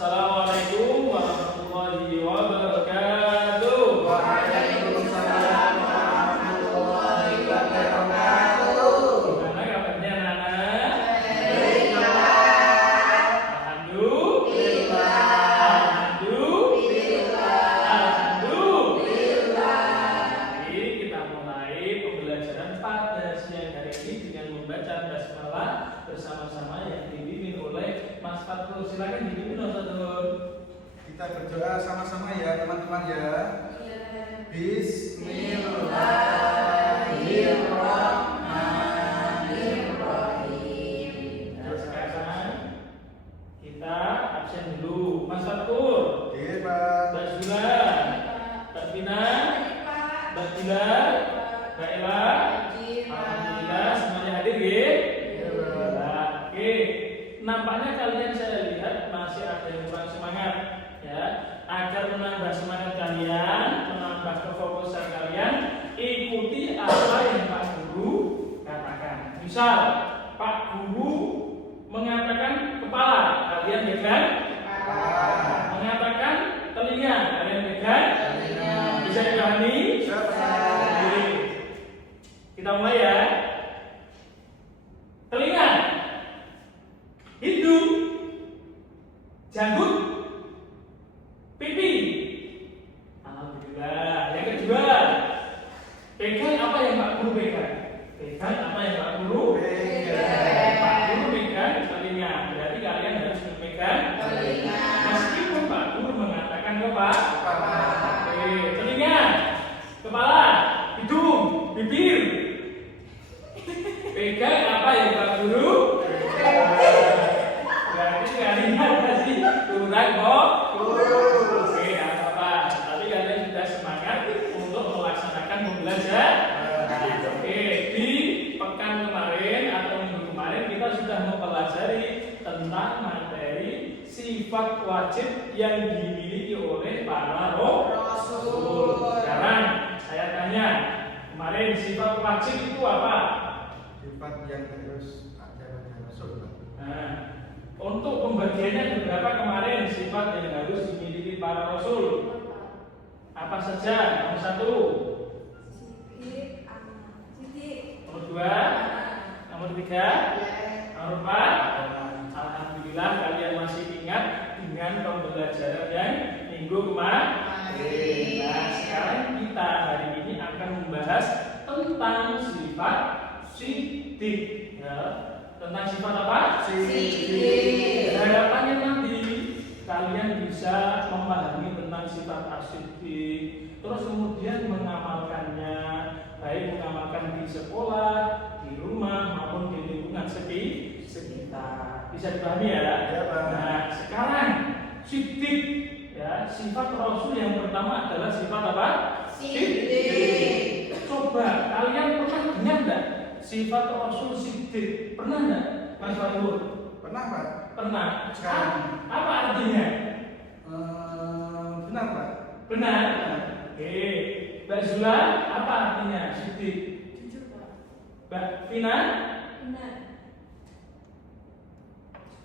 Assalamualaikum warahmatullahi wabarakatuh. Waalaikumsalam warahmatullahi wabarakatuh. Gimana kabarnya anak-anak? Alhamdulillah. Jadi kita mulai pembelajaran pada siang hari ini dengan membaca basmalah bersama-sama yang dibimbing oleh Mas Fatul. Silakan dibimbing Ustaz Nur. Kita berdoa sama-sama ya teman-teman ya. Bismillahirrahmanirrahim. Nah, sekarang kita absen dulu. Mas Fatul, Oke Pak. Mbak Zula, Mbak Tina, Mbak Dila, Mbak Ella. Alhamdulillah semuanya hadir ya. Oke, nampaknya kalian saya lihat masih ada yang kurang semangat ya. Agar menambah semangat kalian, menambah kefokusan kalian, ikuti apa yang Pak Guru katakan. Misal, Pak Guru mengatakan kepala, kalian pegang. Mengatakan telinga, kalian pegang. Bisa dipahami? Oke. Kita mulai ya. Telinga, hidung, janggut, pipi. Alhamdulillah. Yang kedua, pegang apa yang Pak Guru pegang. Pegang apa yang Pak Guru pegang. Pak Guru pegang telinga. Berarti kalian harus memegang telinga. Meskipun Pak Guru mengatakan kepala. Oke, telinga, kepala, hidung, bibir. Pegang apa yang Pak Guru. Berarti kalian masih kurang kok. Oke, apa? Tapi kalian sudah semangat untuk melaksanakan pembelajaran. Oke, di pekan kemarin atau minggu kemarin kita sudah mempelajari tentang materi sifat wajib yang dimiliki oleh para rasul. Sekarang saya tanya, kemarin sifat wajib itu apa? Sifat yang harus ada pada Rasul. Nah, untuk pembagiannya berapa kemarin sifat yang harus dimiliki para rasul? Apa saja? Nomor 1, nomor 2, nomor 3, nomor 4. Alhamdulillah kalian masih ingat dengan pembelajaran yang minggu kemarin. Nah, sekarang kita hari ini akan membahas tentang sifat siddiq. Ya. Tentang sifat apa? Siddiq. Harapannya nanti kalian bisa memahami tentang sifat as-siddiq, terus kemudian mengamalkannya, baik mengamalkan di sekolah, di rumah maupun di lingkungan sekitar. Bisa dipahami ya? Ya, Pak. Nah, sekarang siddiq ya, sifat Rasul yang pertama adalah sifat apa? Siddiq. Coba kalian pernah dengar enggak sifat Rasul siddiq? Pernah enggak, Mas Fatul? Pernah Pak? Pernah. Sekarang. Apa artinya? Benar Pak? Benar. Oke. Mbak Zula, apa artinya siddiq? Mbak Vina?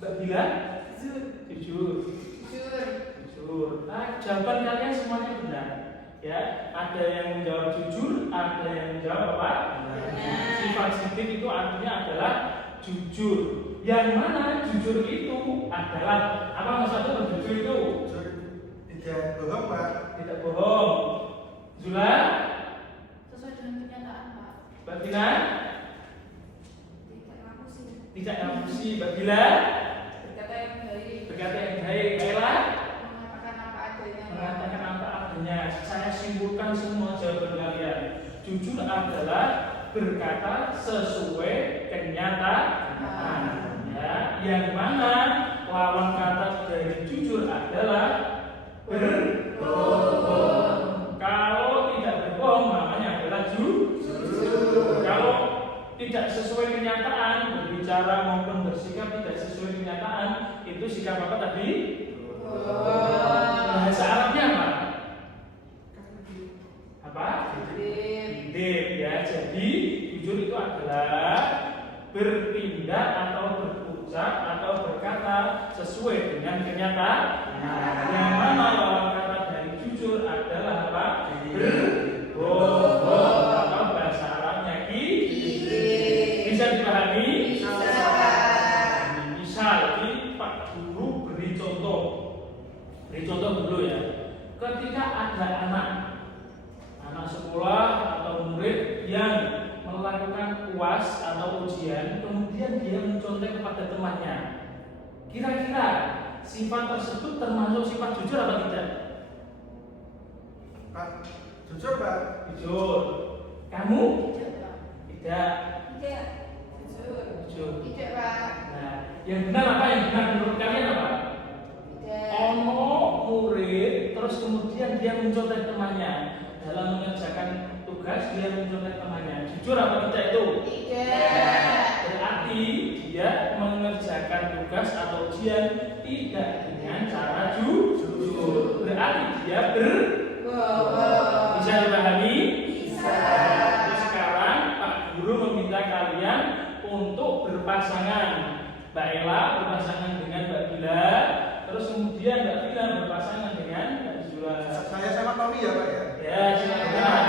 Mbak Bila? Jujur. Jujur. Nah, jawaban kalian semuanya benar. Ya, ada yang menjawab jujur, ada yang menjawab apa? Benar. Sifat siddiq itu artinya adalah jujur. Yang mana jujur itu adalah apa? Maksudnya jujur itu Tidak bohong Pak. tidak bohong. Zula, Sesuai dengan kenyataan, Pak. Mbak Tina, Tidak ngapusi. tidak emosi. Mbak Bila, Berkata yang baik. berkata yang baik. Kayla, Mengatakan apa adanya. mengatakan apa adanya. Saya simpulkan semua jawaban kalian. Jujur adalah berkata sesuai kenyataan. Ya, yang mana lawan kata dari jujur adalah berbohong. Kalau tidak berbohong namanya adalah jujur. Kalau tidak sesuai kenyataan, berbicara maupun bersikap tidak sesuai kenyataan, itu sikap apa tadi? Bahasa Arabnya apa? Apa? Siddiq ya. Jadi jujur itu adalah bertindak atau berucap atau berkata sesuai dengan kenyataan. Yang mana lawan kata dari jujur adalah apa? Berbohong atau bahasa Arabnya bisa dipahami? Misal ini Pak Guru beri contoh. Beri contoh dulu ya. Ketika ada anak sekolah atau murid yang melakukan UAS atau ujian, kemudian dia mencontek kepada temannya. Kira-kira sifat tersebut termasuk sifat jujur atau tidak? Pak, jujur Pak. Jujur. Kamu? Tidak. Tidak. Jujur. Tidak, Pak. Nah, yang benar apa? Yang benar menurut kalian apa? Tidak. Ono murid terus kemudian dia mencontek temannya dalam mengerjakan tugas, dia mencontek temannya. Jujur apa tidak itu? Tidak. Berarti dia mengerjakan tugas atau ujian tidak dengan cara jujur. Berarti dia Bohong. bisa dipahami? Bisa. Terus sekarang Pak Guru meminta kalian untuk berpasangan. Mbak Ella berpasangan dengan Mbak Bila, terus kemudian Mbak Bila berpasangan dengan Mbak Zula. Saya sama Tommy ya Pak ya. Ya, silakan.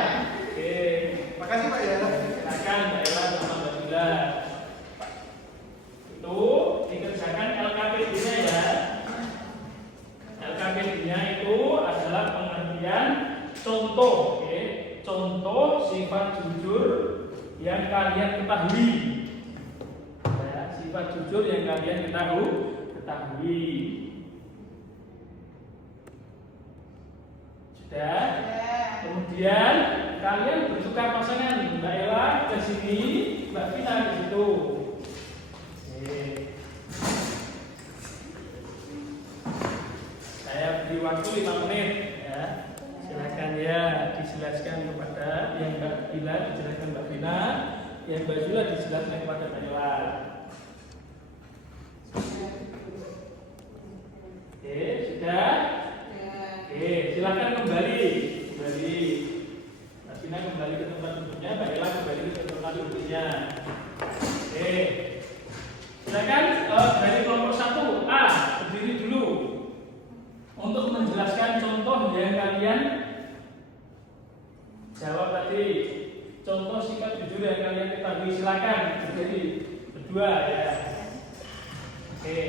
Oke. Makasih Pak ya. Silakan Mbak Ella sama Mbak Bila. Itu dikerjakan LKPD-nya ya. LKPD-nya itu adalah pengertian contoh, oke? Contoh sifat jujur yang kalian ketahui. Ya, sifat jujur yang kalian ketahui. Sudah? Kemudian kalian bertukar pasangan, Mbak Ella ke sini, Mbak Vina ke situ. Oke. Saya beri waktu 5 menit ya. Silakan ya dijelaskan kepada yang Mbak Vina, dijelaskan Mbak Vina, yang Mbak Zula dijelaskan kepada Mbak Ella. Oke, sudah? Oke, silakan kembali. Mbak Vina kembali ke tempat duduknya, Mbak Ella kembali ke tempat duduknya. Oke. Silakan dari kelompok 1A berdiri dulu untuk menjelaskan contoh yang kalian jawab tadi. Contoh sifat jujur yang kalian ketahui, silakan berdiri berdua ya. Oke.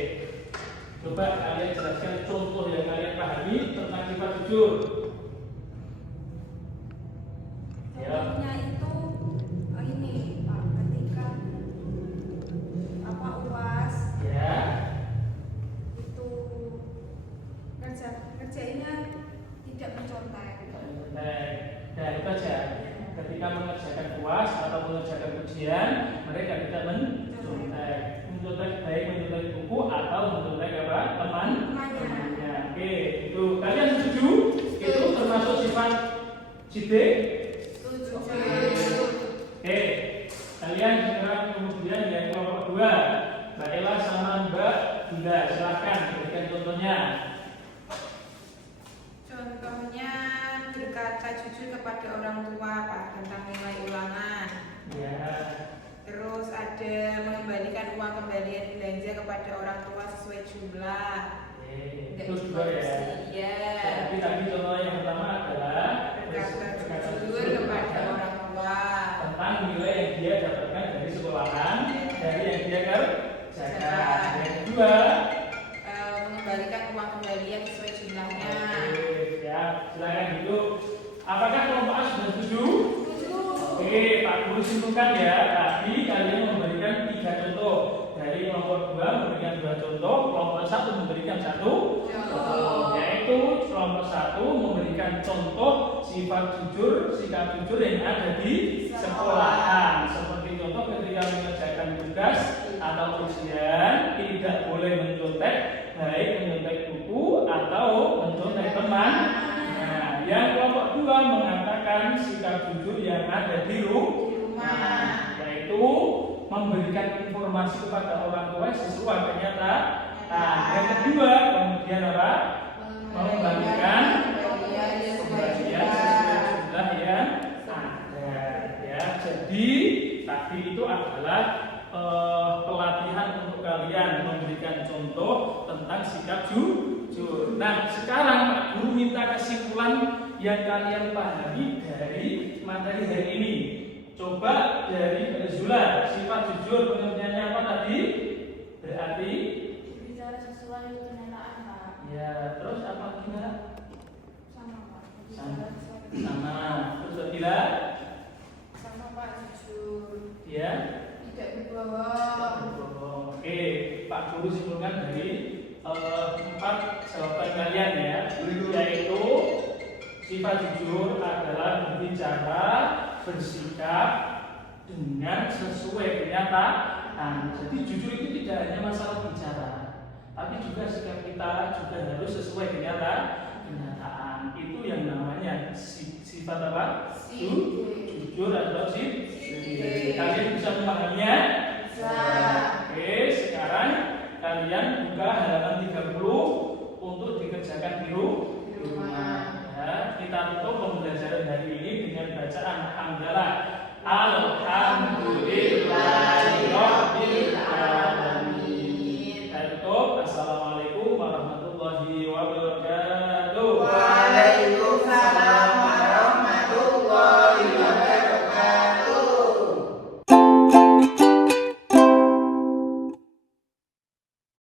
Coba kalian jelaskan contoh yang kalian pahami tentang sifat jujur. Contohnya itu ini Pak, ketika UAS Ya. itu kerjainnya tidak mencontek. Nah, itu aja. Ketika mengerjakan UAS atau mengerjakan ujian, mereka tidak mencontek. Mencontek baik mencontek buku atau mencontek apa? Temannya. Oke, itu kalian setuju? Itu termasuk sifat sidik? Oke, kalian sekarang kemudian yang kelompok 2, Mbak Ella sama Mbak Bila, silahkan berikan contohnya. Contohnya berkata jujur kepada orang tua Pak tentang nilai ulangan. Ya. Terus ada mengembalikan uang kembalian belanja kepada orang tua sesuai jumlah. Itu juga ya. Iya. Jadi tadi contoh yang pertama adalah Berkata jujur kepada orang tua tentang nilai yang dia dapatkan dari sekolahan, dari yang dia kerjakan. Yang kedua, mengembalikan uang kembalian sesuai jumlahnya. oke, ya, silakan dulu. Apakah kelompok A sudah setuju? Oke, Pak Guru simpulkan ya. Tadi kalian memberikan 3 contoh. Dari kelompok 2 memberikan 2 contoh, kelompok 1 memberikan 1 contoh. Yaitu kelompok 1 memberikan contoh sifat jujur, sikap jujur yang ada di sekolahan. Seperti contoh ketika mengerjakan tugas atau ujian tidak boleh mencontek, baik mencontek buku atau mencontek teman. Nah, yang kelompok 2 mengatakan sikap jujur yang ada di rumah, yaitu memberikan informasi kepada orang tua sesuai kenyataan. Yang kedua kemudian apa? Mengembalikan pembagian sesuai jumlah yang ada. Ya, jadi tadi itu adalah pelatihan untuk kalian memberikan contoh tentang tentang sikap jujur. Nah, sekarang Pak Guru minta kesimpulan yang kalian pahami dari materi hari ini. Coba dari Mbak Zula, sifat jujur pengertiannya apa tadi? Berarti Bicara sesuai kenyataan, Pak. ya, terus apa kira? Sama, Pak. Sama. Bicara sesuai Sama. Terus kira? sama, Pak. Jujur. Ya. Tidak berbohong. Oke, Pak Guru simpulkan dari 4 jawaban kalian ya, yaitu sifat jujur adalah berbicara, bersikap dengan sesuai kenyataan. Jadi jujur itu tidak hanya masalah bicara, tapi juga sikap kita juga harus sesuai kenyataan. Itu yang namanya sifat apa? Jujur atau kalian bisa memahaminya? Bisa. Oke, sekarang kalian buka halaman 30 untuk dikerjakan di rumah. Ya, kita tutup pembelajaran hari ini dengan bacaan hamdalah. Alhamdulillah.